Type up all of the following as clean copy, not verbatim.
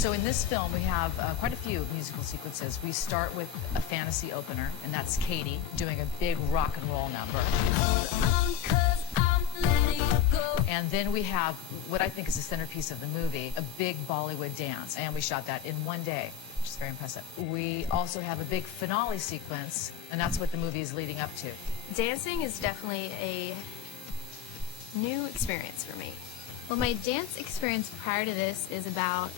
So in this film, we have quite a few musical sequences. We start with a fantasy opener, and that's Katie doing a big rock and roll number. And then we have what I think is the centerpiece of the movie, a big Bollywood dance. And we shot that in one day, which is very impressive. We also have a big finale sequence, and that's what the movie is leading up to. Dancing is definitely a new experience for me. Well, my dance experience prior to this is about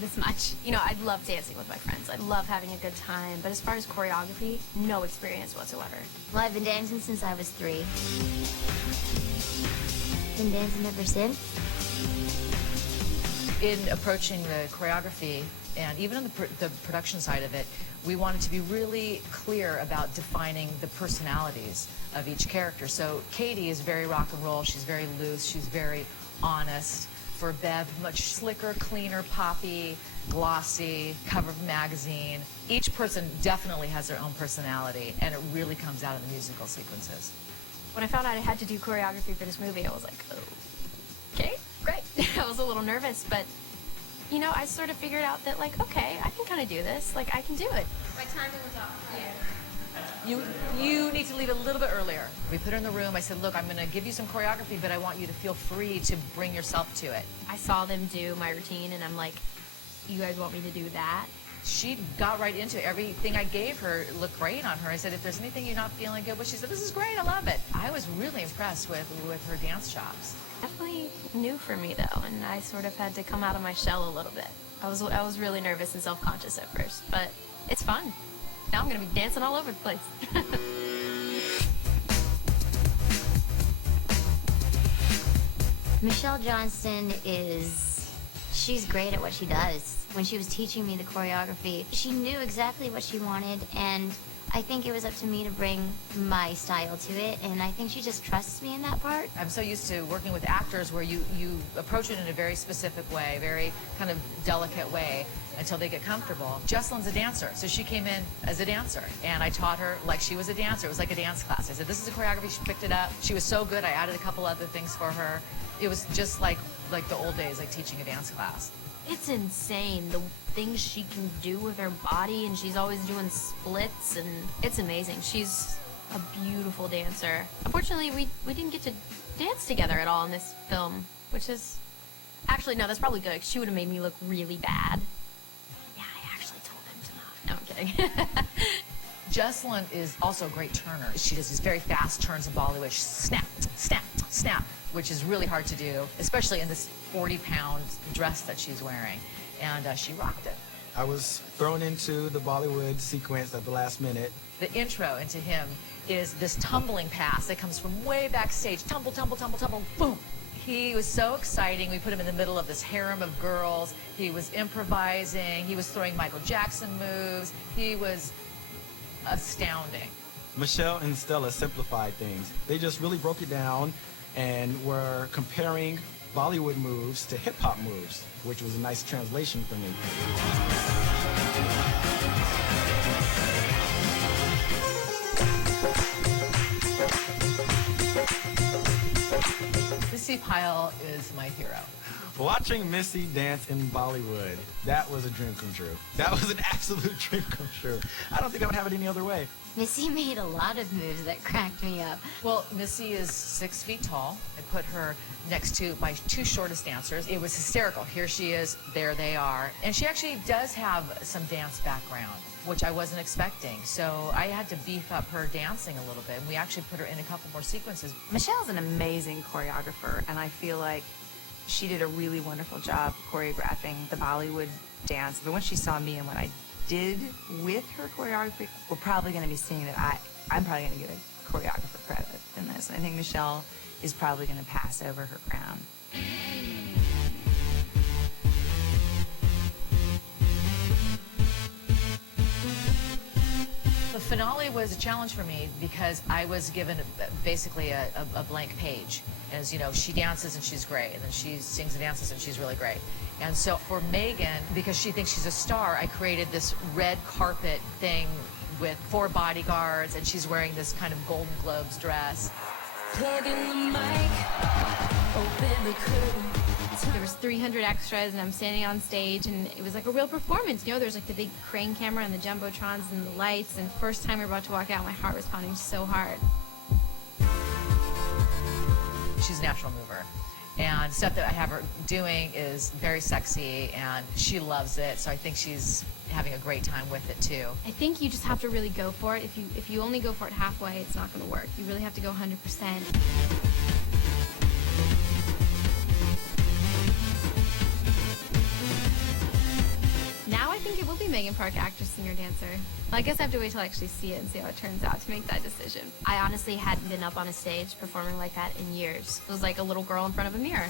this much. You know, I love dancing with my friends. I love having a good time. But as far as choreography, no experience whatsoever. Well, I've been dancing since I was 3. Been dancing ever since. In approaching the choreography, and even on the production side of it, we wanted to be really clear about defining the personalities of each character. So Katie is very rock and roll, she's very loose, she's very honest. For Bev, much slicker, cleaner, poppy, glossy, cover of a magazine. Each person definitely has their own personality, and it really comes out in the musical sequences. When I found out I had to do choreography for this movie, I was like, oh, okay, great. I was a little nervous, but you know, I sort of figured out that, like, okay, I can kind of do this. Like, I can do it. My timing was off. Yeah. You need to leave a little bit earlier. We put her in the room. I said, look, I'm going to give you some choreography, but I want you to feel free to bring yourself to it. I saw them do my routine, and I'm like, you guys want me to do that? She got right into it. Everything I gave her looked great on her. I said, if there's anything you're not feeling good with, she said, this is great, I love it. I was really impressed with her dance chops. Definitely new for me, though, and I sort of had to come out of my shell a little bit. I was really nervous and self-conscious at first, but it's fun. Now I'm going to be dancing all over the place. Michelle Johnston she's great at what she does. When she was teaching me the choreography, she knew exactly what she wanted, and I think it was up to me to bring my style to it, and I think she just trusts me in that part. I'm so used to working with actors where you approach it in a very specific way, very kind of delicate way until they get comfortable. Jessalyn's a dancer, so she came in as a dancer, and I taught her like she was a dancer. It was like a dance class. I said, this is a choreography. She picked it up. She was so good, I added a couple other things for her. It was just like the old days, like teaching a dance class. It's insane, the things she can do with her body, and she's always doing splits, and it's amazing. She's a beautiful dancer. Unfortunately, we didn't get to dance together at all in this film, which is... Actually, no, that's probably good, 'cause she would have made me look really bad. Yeah, I actually told him to not. No, I'm kidding. Jessalyn is also a great turner. She does these very fast turns in Bollywood. She snap, snap, snap, which is really hard to do, especially in this 40-pound dress that she's wearing. And she rocked it. I was thrown into the Bollywood sequence at the last minute. The intro into him is this tumbling pass that comes from way backstage. Tumble, tumble, tumble, tumble, boom. He was so exciting. We put him in the middle of this harem of girls. He was improvising. He was throwing Michael Jackson moves. He was astounding. Michelle and Stella simplified things. They just really broke it down and were comparing Bollywood moves to hip-hop moves, which was a nice translation for me. Missy Pyle is my hero. Watching Missy dance in Bollywood, that was a dream come true. That was an absolute dream come true. I don't think I would have it any other way. Missy made a lot of moves that cracked me up. Well, Missy is 6 feet tall. I put her next to my 2 shortest dancers. It was hysterical. Here she is, there they are. And she actually does have some dance background, which I wasn't expecting. So I had to beef up her dancing a little bit, and we actually put her in a couple more sequences. Michelle's an amazing choreographer, and I feel like she did a really wonderful job choreographing the Bollywood dance. But when she saw me and what I did with her choreography, we're probably going to be seeing that I'm probably going to get a choreographer credit in this. And I think Michelle is probably going to pass over her crown. The finale was a challenge for me because I was given basically a blank page. As you know, she dances and she's great, and then she sings and dances and she's really great. And so for Megan, because she thinks she's a star, I created this red carpet thing with 4 bodyguards, and she's wearing this kind of Golden Globes dress. Plug in the mic, open the curtain, So there was 300 extras, and I'm standing on stage, and it was like a real performance. You know, there's like the big crane camera and the jumbotrons and the lights, and first time we were about to walk out, my heart was pounding so hard. She's a natural mover. And stuff that I have her doing is very sexy, and she loves it, so I think she's having a great time with it too. I think you just have to really go for it. If you only go for it halfway, it's not going to work. You really have to go 100%. Now I think it will be Megan Park, actress, singer, dancer. Well, I guess I have to wait till I actually see it and see how it turns out to make that decision. I honestly hadn't been up on a stage performing like that in years. It was like a little girl in front of a mirror.